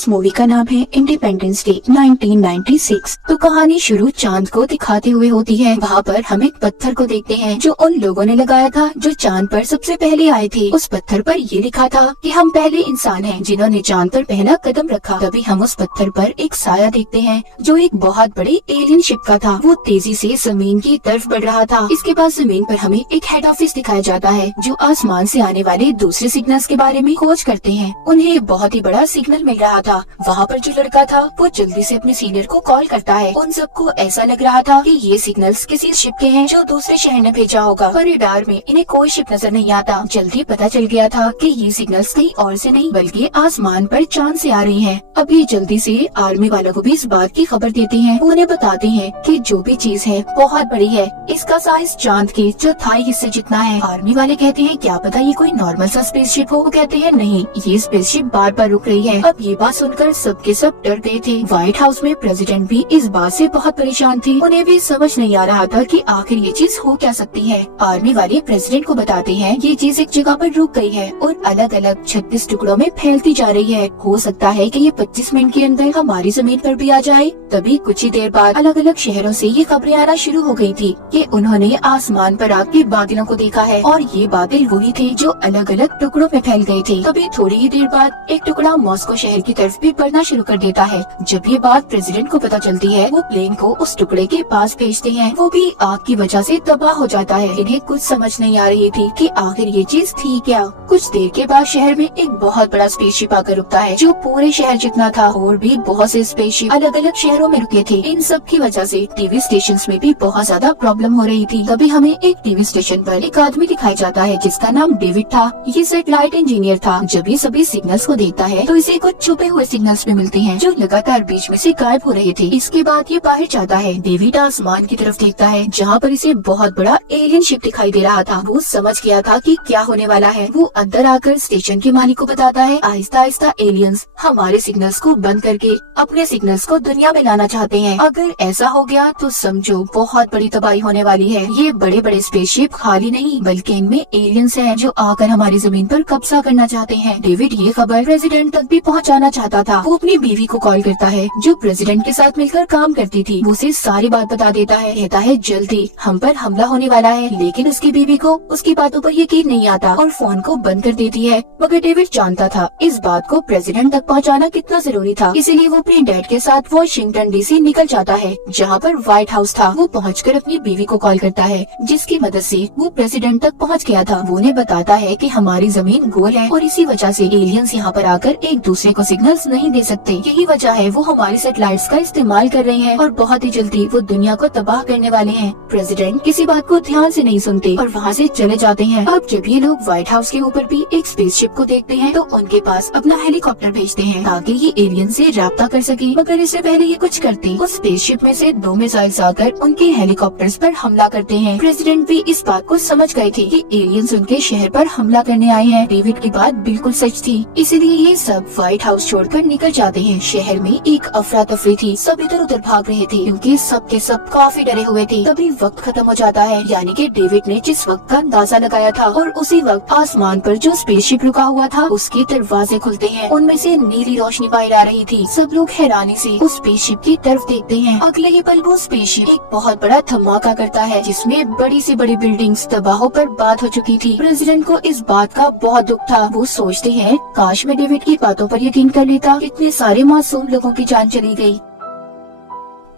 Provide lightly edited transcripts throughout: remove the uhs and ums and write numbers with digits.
इस मूवी का नाम है इंडिपेंडेंस डे 1996। तो कहानी शुरू चांद को दिखाते हुए होती है। वहाँ पर हम एक पत्थर को देखते हैं जो उन लोगों ने लगाया था जो चांद पर सबसे पहले आए थे। उस पत्थर पर ये लिखा था कि हम पहले इंसान हैं जिन्होंने चांद पर पहला कदम रखा। तभी हम उस पत्थर पर एक साया देखते हैं जो एक बहुत बड़ी एलियन शिप का था। वो तेजी से जमीन की तरफ बढ़ रहा था। इसके बाद जमीन पर हमें एक हेड ऑफिस दिखाया जाता है जो आसमान से आने वाले दूसरे सिग्नल्स के बारे में खोज करते हैं। उन्हें बहुत ही बड़ा सिग्नल मिल रहा था। वहाँ पर जो लड़का था वो जल्दी से अपने सीनियर को कॉल करता है। उन सबको ऐसा लग रहा था कि ये सिग्नल्स किसी शिप के हैं जो दूसरे शहर ने भेजा होगा, पर रडार में इन्हें कोई शिप नजर नहीं आता। जल्दी पता चल गया था कि ये सिग्नल्स कहीं और से नहीं बल्कि आसमान पर चांद से आ रही हैं। अब ये जल्दी से आर्मी वालों को भी इस बात की खबर देते हैं। वो उन्हें बताते हैं कि जो भी चीज है बहुत बड़ी है, इसका साइज चांद के चौथाई हिस्से जितना है। आर्मी वाले कहते हैं क्या पता ये कोई नॉर्मल सा स्पेसशिप हो। वो कहते हैं नहीं, ये स्पेसशिप बार बार रुक रही है। अब ये बात सुनकर सबके सब डर गए थे। व्हाइट हाउस में प्रेसिडेंट भी इस बात से बहुत परेशान थी। उन्हें भी समझ नहीं आ रहा था कि आखिर ये चीज हो क्या सकती है। आर्मी वाले प्रेसिडेंट को बताते हैं ये चीज एक जगह पर रुक गई है और अलग अलग 36 टुकड़ों में फैलती जा रही है। हो सकता है कि ये 25 मिनट के अंदर हमारी जमीन पर भी आ जाए। तभी कुछ ही देर बाद अलग अलग शहरों से ये खबरें आना शुरू हो गई थी कि उन्होंने आसमान पर आके बादलों को देखा है और ये बादल वही थे जो अलग अलग टुकड़ों में फैल गए थे। तभी थोड़ी ही देर बाद एक टुकड़ा मॉस्को शहर की तरफ भी बढ़ना शुरू कर देता है। जब ये बात प्रेसिडेंट को पता चलती है वो प्लेन को उस टुकड़े के पास भेजते हैं। वो भी आग की वजह से तबाह हो जाता है। इन्हें कुछ समझ नहीं आ रही थी कि आखिर ये चीज थी क्या। कुछ देर के बाद शहर में एक बहुत बड़ा स्पेसशिप आकर रुकता है जो पूरे शहर जितना था और भी बहुत से स्पेसशिप अलग अलग शहरों में रुके थे। इन सब की वजह से टीवी स्टेशंस में भी बहुत ज्यादा प्रॉब्लम हो रही थी। तभी हमें एक टीवी स्टेशन पर एक आदमी दिखाई जाता है जिसका नाम डेविड था। ये सैटेलाइट इंजीनियर था। जब ये सभी सिग्नल्स को देखता है तो इसे कुछ छुपे हुए सिग्नल्स भी मिलते हैं जो लगातार बीच में से गायब हो रहे थे। इसके बाद ये बाहर जाता है। डेविड आसमान की तरफ देखता है जहाँ पर इसे बहुत बड़ा एलियन शिप दिखाई दे रहा था। वो समझ गया था कि क्या होने वाला है। वो अंदर आकर स्टेशन के मालिक को बताता है आहिस्ता आहिस्ता एलियंस हमारे सिग्नल्स को बंद करके अपने सिग्नल्स को दुनिया में लाना चाहते हैं। अगर ऐसा हो गया तो समझो बहुत बड़ी तबाही होने वाली है। ये बड़े बड़े स्पेसशिप खाली नहीं बल्कि इनमें एलियंस हैं जो आकर हमारी जमीन पर कब्जा करना चाहते हैं। डेविड ये खबर प्रेसिडेंट तक भी पहुंचाना चाहता था। वो अपनी बीवी को कॉल करता है जो प्रेसिडेंट के साथ मिलकर काम करती थी। वो उसे सारी बात बता देता है। कहता है जल्दी हम पर हमला होने वाला है। लेकिन उसकी बीवी को उसकी बातों पर यकीन नहीं आता और फोन को बंद कर देती है। मगर डेविड जानता था इस बात को प्रेसिडेंट तक पहुंचाना कितना जरूरी था। इसीलिए वो अपने डैड के साथ वॉशिंगटन डीसी निकल जाता है जहाँ पर व्हाइट हाउस था। वो पहुंचकर अपनी बीवी को कॉल करता है जिसकी मदद से वो प्रेसिडेंट तक पहुंच गया था। वो उन्हें बताता है कि हमारी जमीन गोल है और इसी वजह से एलियंस यहाँ पर आकर एक दूसरे को सिग्नल्स नहीं दे सकते। यही वजह है वो हमारी सैटेलाइट्स का इस्तेमाल कर रहे हैं और बहुत ही जल्दी वो दुनिया को तबाह करने वाले हैं। प्रेसिडेंट किसी बात को ध्यान से नहीं सुनते और वहाँ से चले जाते हैं। अब जब ये लोग व्हाइट हाउस के ऊपर भी एक स्पेसशिप को देखते हैं तो उनके पास अपना हेलीकॉप्टर भेजते हैं ताकि ये एलियन से राब्ता कर सके। मगर इससे पहले ये कुछ करते उस स्पेसशिप में से 2 मिसाइल्स आकर उनके हेलीकॉप्टर्स पर हमला करते हैं। प्रेसिडेंट भी इस बात को समझ गए थे कि एलियंस उनके शहर पर हमला करने आए हैं। डेविड की बात बिल्कुल सच थी। इसीलिए ये सब व्हाइट हाउस छोड़कर निकल जाते हैं। शहर में एक अफरा तफरी थी। सब इधर उधर भाग रहे थे क्योंकि सब के सब काफी डरे हुए थे। तभी वक्त खत्म हो जाता है यानी कि डेविड ने जिस वक्त का अंदाजा लगाया था और उसी वक्त आसमान पर जो स्पेसशिप रुका हुआ था उसके दरवाजे खुलते हैं। उनमें से नीली रोशनी बाहर आ रही थी। सब लोग हैरानी से उस स्पेसशिप की तरफ देखते हैं। अगले ही पल वो स्पेसशिप एक बहुत बड़ा धमाका करता है जिसमें बड़ी से बड़ी बिल्डिंग्स तबाह पर बात हो चुकी थी। प्रेसिडेंट को इस बात का बहुत दुख था। वो सोचते हैं काश मैं डेविड की बातों पर यकीन कर लेता। इतने सारे मासूम लोगों की जान चली गई।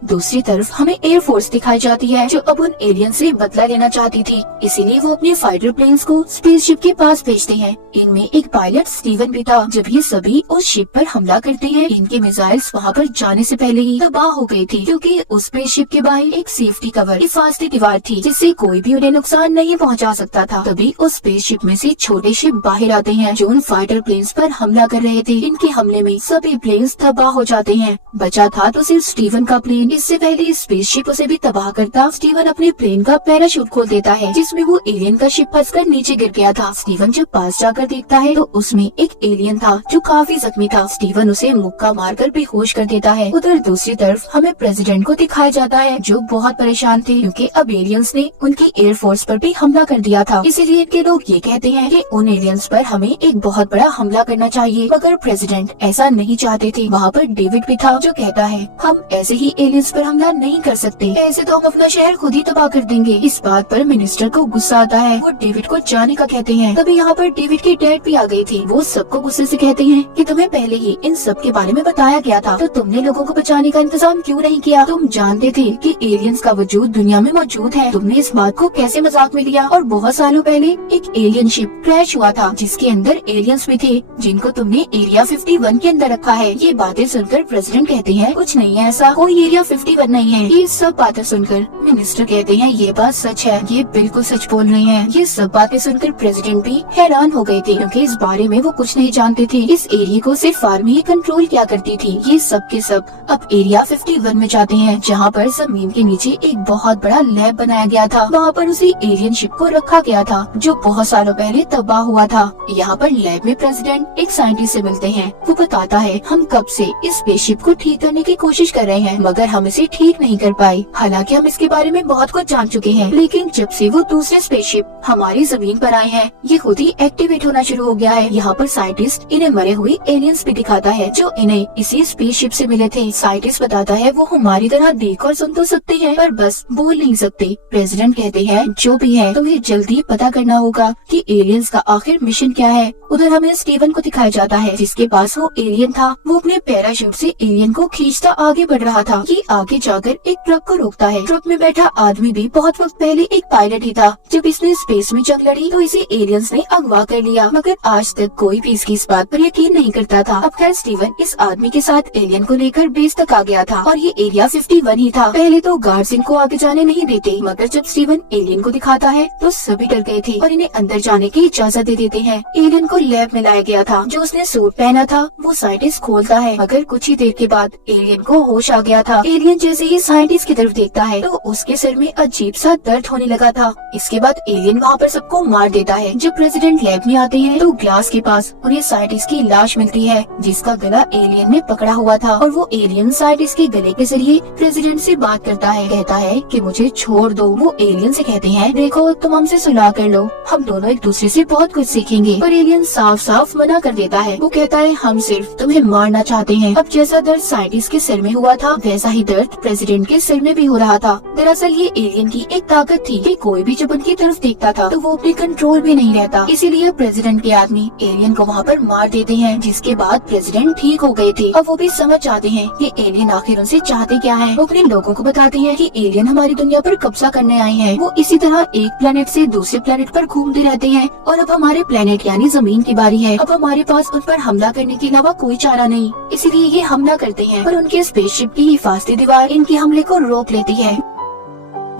दूसरी तरफ हमें एयरफोर्स दिखाई जाती है जो अब उन एलियन से बदला लेना चाहती थी। इसीलिए वो अपने फाइटर प्लेन्स को स्पेसशिप के पास भेजते हैं। इनमें एक पायलट स्टीवन भी था। जब ये सभी उस शिप पर हमला करते हैं इनके मिसाइल्स वहाँ पर जाने से पहले ही तबाह हो गई थी क्योंकि उस स्पेसशिप के बाहर एक सेफ्टी कवर हिफाजती दीवार थी जिससे कोई भी उन्हें नुकसान नहीं पहुँचा सकता था। तभी उस स्पेसशिप में से छोटे शिप बाहर आते हैं जो उन फाइटर प्लेन्स पर हमला कर रहे थे। इनके हमले में सभी प्लेन्स तबाह हो जाते हैं। बचा था तो सिर्फ स्टीवन का प्लेन। इससे पहले स्पेसशिप उसे भी तबाह करता स्टीवन अपने प्लेन का पैराशूट खोल देता है, जिसमें वो एलियन का शिप फंसकर नीचे गिर गया था। स्टीवन जब पास जाकर देखता है तो उसमें एक एलियन था जो काफी जख्मी था। स्टीवन उसे मुक्का मारकर बेहोश कर देता है। उधर दूसरी तरफ हमें प्रेसिडेंट को दिखाया जाता है जो बहुत परेशान थे क्योंकि अब एलियंस ने उनकी एयरफोर्स पर भी हमला कर दिया था। इसीलिए इनके लोग ये कहते हैं कि उन एलियंस पर हमें एक बहुत बड़ा हमला करना चाहिए, मगर प्रेसिडेंट ऐसा नहीं चाहते थे। वहाँ पर डेविड भी था जो कहता है हम ऐसे ही एलियंस पर हमला नहीं कर सकते, ऐसे तो हम अपना शहर खुद ही तबाह कर देंगे। इस बात पर मिनिस्टर को गुस्सा आता है, वो डेविड को जाने का कहते हैं। तभी यहाँ पर डेविड की डैड भी आ गई थी। वो सबको गुस्से से कहते हैं कि तुम्हें पहले ही इन सब के बारे में बताया गया था, तो तुमने लोगों को बचाने का इंतजाम क्यों नहीं किया? तुम जानते थे कि एलियंस का वजूद दुनिया में मौजूद है, तुमने इस बात को कैसे मजाक में लिया? और बहुत सालों पहले एक एलियन शिप क्रैश हुआ था जिसके अंदर एलियंस भी थे जिनको तुमने एरिया 51 के अंदर रखा है। ये बातें सुनकर प्रेसिडेंट कहते हैं कुछ नहीं है ऐसा, कोई एरिया 51 नहीं है। ये सब बातें सुनकर मिनिस्टर कहते हैं ये बात सच है, ये बिल्कुल सच बोल रहे हैं। ये सब बातें सुनकर प्रेसिडेंट भी हैरान हो गए थे क्योंकि इस बारे में वो कुछ नहीं जानते थे। इस एरिया को सिर्फ आर्मी ही कंट्रोल किया करती थी। ये सब के सब अब एरिया 51 में जाते हैं जहाँ पर जमीन के नीचे एक बहुत बड़ा लैब बनाया गया था। वहाँ पर उसी एलियन शिप को रखा गया था जो बहुत सालों पहले तबाह हुआ था। यहाँ पर लैब में प्रेसिडेंट एक साइंटिस्ट से मिलते हैं। वो बताता है हम कब से इस स्पेसशिप को ठीक करने की कोशिश कर रहे हैं मगर हम इसे ठीक नहीं कर पाए। हालांकि हम इसके बारे में बहुत कुछ जान चुके हैं, लेकिन जब से वो दूसरे स्पेसशिप हमारी जमीन पर आए हैं ये खुद ही एक्टिवेट होना शुरू हो गया है। यहाँ पर साइंटिस्ट इन्हें मरे हुए एलियंस भी दिखाता है जो इन्हें इसी स्पेसशिप से मिले थे। साइंटिस्ट बताता है वो हमारी तरह देख और सुन तो सकते हैं पर बस बोल नहीं सकते। प्रेसिडेंट कहते हैं जो भी है तुम्हें जल्दी पता करना होगा कि एलियंस का आखिर मिशन क्या है। उधर हमें स्टीवन को दिखाया जाता है जिसके पास वो एलियन था। वो अपने पैराशूट से एलियन को खींचता आगे बढ़ रहा था। ये आगे जाकर एक ट्रक को रोकता है। ट्रक में बैठा आदमी भी बहुत वक्त पहले एक पायलट ही था। जब इसने स्पेस में जंग लड़ी तो इसे एलियंस ने अगवा कर लिया, मगर आज तक कोई भी इसकी इस बात पर यकीन नहीं करता था। अब खैर स्टीवन इस आदमी के साथ एलियन को लेकर बेस तक आ गया था और ये एरिया 51 ही था। पहले तो गार्ड्स इनको आगे जाने नहीं देते, मगर जब स्टीवन एलियन को दिखाता है तो सभी डर गए थे और इन्हें अंदर जाने की इजाजत दे देते हैं। एलियन को लैब में लाया गया था। जो उसने सूट पहना था वो साइंटिस्ट खोलता है, मगर कुछ ही देर के बाद एलियन को होश आ गया था। एलियन जैसे ही साइंटिस्ट की तरफ देखता है तो उसके सिर में अजीब सा दर्द होने लगा था। इसके बाद एलियन वहाँ पर सबको मार देता है। जब प्रेसिडेंट लैब में आते हैं तो ग्लास के पास उन्हें साइंटिस्ट की लाश मिलती है जिसका गला एलियन ने पकड़ा हुआ था और वो एलियन साइंटिस्ट के गले के जरिए प्रेसिडेंट से बात करता है। कहता है कि मुझे छोड़ दो। वो एलियन से कहते हैं देखो तुम हमसे सुलह कर लो, हम दोनों एक दूसरे से बहुत कुछ सीखेंगे। पर एलियन साफ साफ मना कर देता है। वो कहता है हम सिर्फ तुम्हें मारना चाहते हैं। अब जैसा दर्द साइंटिस्ट के सिर में हुआ था वैसा ही दर्द प्रेसिडेंट के सिर में भी हो रहा था। दरअसल ये एलियन की एक ताकत थी कि कोई भी जब उनकी तरफ देखता था तो वो अपने कंट्रोल में नहीं रहता। इसीलिए प्रेसिडेंट के आदमी एलियन को वहाँ पर मार देते हैं, जिसके बाद प्रेसिडेंट ठीक हो गए थे। अब वो भी समझ जाते हैं कि एलियन आखिर उनसे चाहते क्या है। वो अपने लोगों को बताते हैं कि एलियन हमारी दुनिया पर कब्जा करने आए हैं। वो इसी तरह एक प्लेनेट से दूसरे प्लेनेट पर घूमते रहते हैं और अब हमारे प्लेनेट यानी जमीन की बारी है। अब हमारे पास उन पर हमला करने के अलावा कोई चारा नहीं, इसलिए ये हमला करते हैं। पर उनके स्पेसशिप की हिफाजती दीवार इनके हमले को रोक लेती है।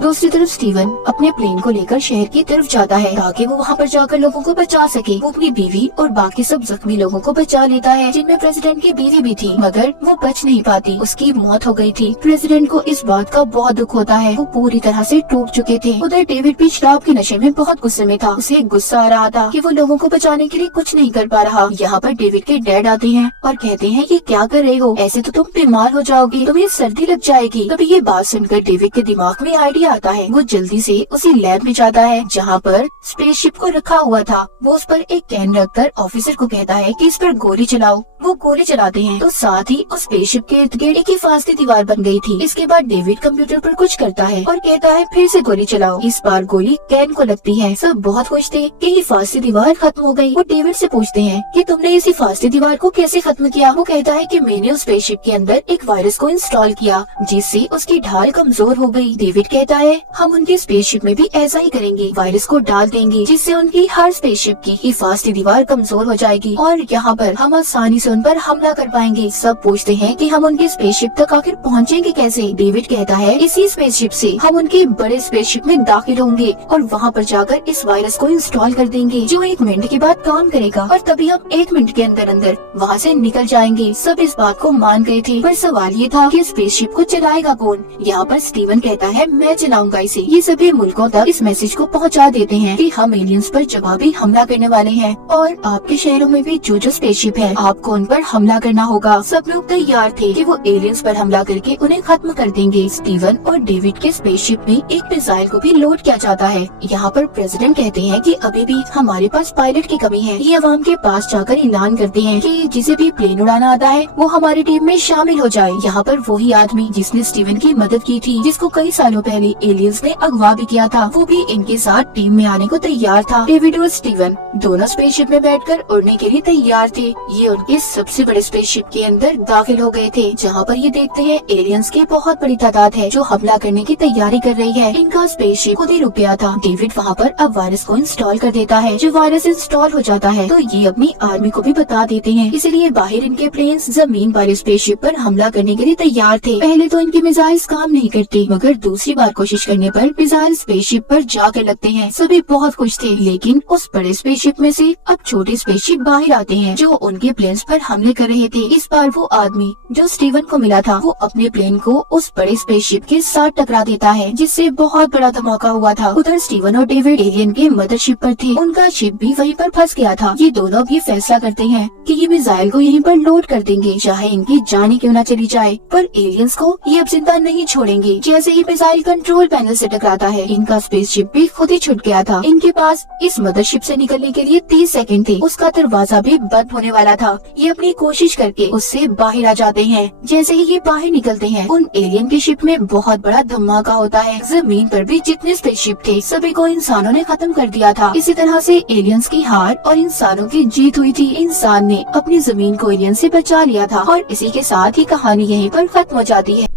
दूसरी तरफ स्टीवन अपने प्लेन को लेकर शहर की तरफ जाता है ताकि वो वहाँ पर जाकर लोगों को बचा सके। वो अपनी बीवी और बाकी सब जख्मी लोगों को बचा लेता है जिनमें प्रेसिडेंट की बीवी भी थी, मगर वो बच नहीं पाती, उसकी मौत हो गई थी। प्रेसिडेंट को इस बात का बहुत दुख होता है, वो पूरी तरह से टूट चुके थे। उधर डेविड भी शराब के नशे में बहुत गुस्से में था। उसे गुस्सा आ रहा था कि वो लोगों को बचाने के लिए कुछ नहीं कर पा रहा। यहाँ पर डेविड के डैड आते हैं और कहते हैं ये क्या कर रहे हो, ऐसे तो तुम बीमार हो जाओगी, तुम्हें सर्दी लग जाएगी। तभी ये बात सुनकर डेविड के दिमाग में आइडिया आता है। वो जल्दी से उसी लैब में जाता है जहाँ पर स्पेसशिप को रखा हुआ था। वो उस पर एक कैन रखकर ऑफिसर को कहता है कि इस पर गोली चलाओ। वो गोली चलाते हैं तो साथ ही उस स्पेसशिप के इर्द गिर्द एक हिफाजती दीवार बन गई थी। इसके बाद डेविड कंप्यूटर पर कुछ करता है और कहता है फिर से गोली चलाओ। इस बार गोली कैन को लगती है। सब बहुत खुश थे कि हिफाजती दीवार खत्म हो गई। वो डेविड से पूछते हैं कि तुमने इस हिफाजती दीवार को कैसे खत्म किया। वो कहता है कि मैंने उस स्पेसशिप के अंदर एक वायरस को इंस्टॉल किया जिससे उसकी ढाल कमजोर हो गई। डेविड कहता है हम उनकी स्पेसशिप में भी ऐसा ही करेंगे, वायरस को डाल देंगे जिससे उनकी हर स्पेसशिप की हिफाजती दीवार कमजोर हो जाएगी और यहाँ पर हम आसानी से उन पर हमला कर पाएंगे। सब पूछते हैं कि हम उनकी स्पेसशिप तक आखिर पहुँचेंगे कैसे। डेविड कहता है इसी स्पेसशिप से हम उनके बड़े स्पेसशिप में दाखिल होंगे और वहाँ पर जाकर इस वायरस को इंस्टॉल कर देंगे जो 1 मिनट के बाद काम करेगा और तभी हम 1 मिनट के अंदर अंदर वहाँ से निकल जाएंगे। सब इस बात को मान गए थे, पर सवाल ये था कि स्पेसशिप को चलाएगा कौन। यहाँ पर स्टीवन कहता है मैं चलाऊंगा इसे। ये सभी मुल्कों तक इस मैसेज को पहुँचा देते हैं कि हम एलियंस पर जवाबी हमला करने वाले हैं और आपके शहरों में भी जो स्पेसशिप है आपको उन पर हमला करना होगा। सब लोग तैयार थे कि वो एलियंस पर हमला करके उन्हें खत्म कर देंगे। स्टीवन और डेविड के स्पेसशिप में एक मिसाइल को भी लोड किया जाता है। यहाँ पर प्रेसिडेंट कहते हैं कि अभी भी हमारे पास पायलट की कमी है। ये अवाम के पास जाकर ऐलान करते हैं कि जिसे भी प्लेन उड़ाना आता है वो हमारी टीम में शामिल हो जाए। यहाँ पर वही आदमी जिसने स्टीवन की मदद की थी, जिसको कई सालों पहले एलियंस ने अगवा भी किया था, वो भी इनके साथ टीम में आने को तैयार था। डेविड और स्टीवन दोनों स्पेसशिप में बैठकर उड़ने के लिए तैयार थे। ये उनके सबसे बड़े स्पेसशिप के अंदर दाखिल हो गए थे, जहाँ पर ये देखते हैं एलियंस की बहुत बड़ी तादाद है जो हमला करने की तैयारी कर रही है। इनका स्पेसशिप खुद ही रुक गया था। डेविड वहाँ पर अब वायरस को इंस्टॉल कर देता है। जो वायरस इंस्टॉल हो जाता है तो ये अपनी आर्मी को भी बता देते हैं, इसलिए बाहर इनके प्लेन्स जमीन वाले स्पेसशिप पर हमला करने के लिए तैयार थे। पहले तो इनके मिसाइल्स काम नहीं करते, मगर दूसरी बार कोशिश करने पर मिसाइल स्पेसशिप पर जाकर लगते हैं। सभी बहुत खुश थे, लेकिन उस बड़े स्पेसशिप में से अब छोटे स्पेसशिप बाहर आते हैं जो उनके प्लेन्स पर हमले कर रहे थे। इस बार वो आदमी जो स्टीवन को मिला था वो अपने प्लेन को उस बड़े स्पेसशिप के साथ टकरा देता है, जिससे बहुत बड़ा धमाका हुआ था। उधर स्टीवन और डेविड एलियन के मदरशिप पर थे, उनका शिप भी वहीं पर फंस गया था। ये दोनों अब ये फैसला करते हैं कि ये मिसाइल को यहीं पर लोड कर देंगे, चाहे इनकी जान ही क्यों न चली जाए। पर एलियंस को ये अब जिंदा नहीं छोड़ेंगे। जैसे ही मिसाइल कंट्रोल पैनल से टकराता है, इनका स्पेसशिप भी खुद ही छूट गया था। इनके पास इस मदरशिप से निकलने के लिए 30 सेकंड थे। उसका दरवाजा भी बंद होने वाला था। ये अपनी कोशिश करके उससे बाहर आ जाते हैं। जैसे ही ये बाहर निकलते हैं, उन एलियन के शिप में बहुत बड़ा धमाका होता है। जमीन पर भी जितने स्पेसशिप थे सभी को इंसानों ने खत्म कर दिया था। इसी तरह से एलियंस की हार और इंसानों की जीत हुई थी। इंसान ने अपनी जमीन को एलियन से बचा लिया था और इसी के साथ ही कहानी यहीं पर खत्म हो जाती है।